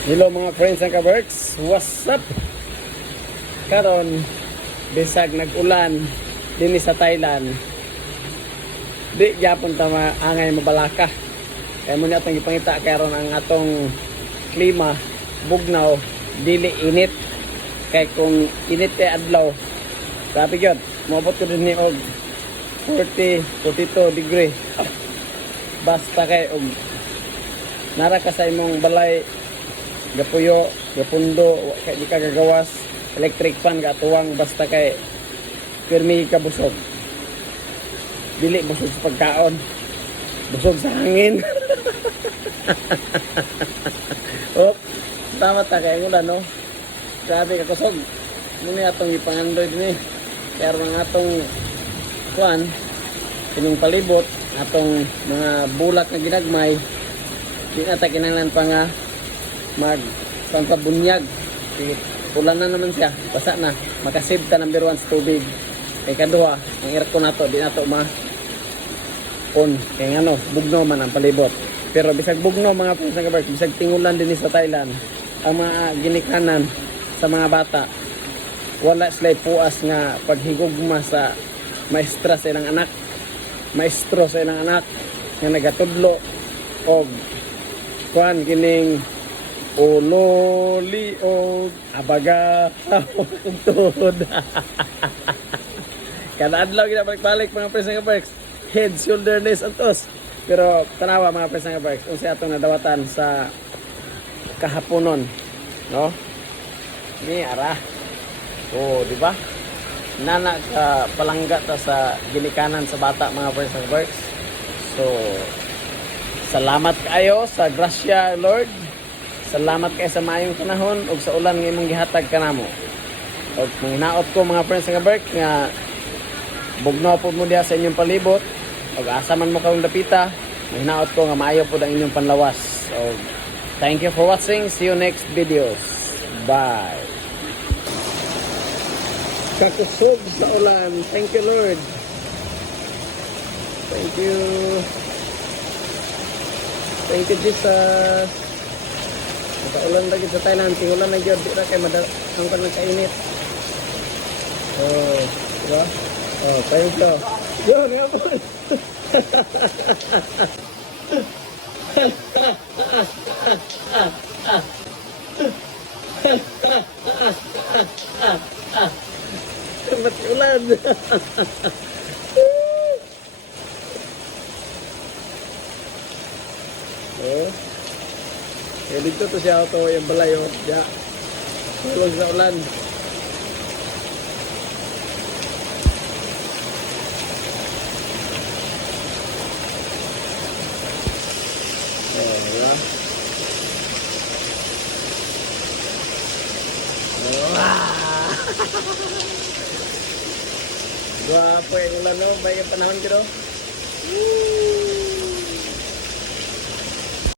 Hello mga friends and ka-works, what's up? Karon bisag nag-ulan din sa Thailand. Di gyapon ta angay mabalaka. Kay mo ni atong gipangita karon ang atong klima bugnaw, dili init. Kay kung init kay adlaw, sabi gyud, moabot ko din ni og 40, 42 degree. Basta kay og nara ka sa imong balay gapuyo, gapundo, kay di ka gagawas, electric fan gatuwang basta kay pirmi ka busog. Dili busog sa pagkaon, busog sa hangin. Oh, tama ta kay ulan no. Grabe ka kusog. Muna atong ipangandoy din eh. Pero nga atong kuan, kining palibot, atong mga bulak na ginagmay, di na ta kinahanglan pa nga magpampabunyag. Ulan na naman siya, basa na, makasave ta number 1 sa tubig. Kay kaduha, ang aircon nato di nato on kay ano, bugno man ang palibot. Pero bisag bugno mga friends nga kabark, bisag tingulan din sa Thailand, ang mga ginikanan sa mga bata wala sila puas nga paghigugma sa maestra sa ilang anak, maestro sa ilang anak nga nagatudlo og kuan kining uloli o abaga tuhod. Kada adlaw gina balik-balik mga friends nga barks, head, shoulder, knees, antos. Pero tanawa mga friends nga barks, unsa atong nadawatan sa kahaponon, no? Ni ara. Oh, di ba? Nana ka palangga ta sa ginikanan sa bata mga friends nga barks. So salamat kayo sa grasya Lord. Salamat kayo sa maayong panahon ug sa ulan nga imong gihatag kanamo. Ug manginaot ko mga friends nga bark nga bugnaw po mo diha sa inyong palibot ug asa man mo kang dapita, manginaot ko nga maayo po ang inyong panlawas. So thank you for watching. See you next videos. Bye. Kakusog sa ulan. Thank you Lord. Thank you. Thank you Jesus. Ulan lagi sa Thailand, tingulan na gyud di ra kay ang pagkainit. Oh, diba? Oh, thank you. Yo, ngapon. Mat ulan. Oh. Eh, dito to siya auto yung balay oh. Ya. Tulog sa ulan. Oh, ya. Wah. Gwapo yung ulan no, baik panahon kiro.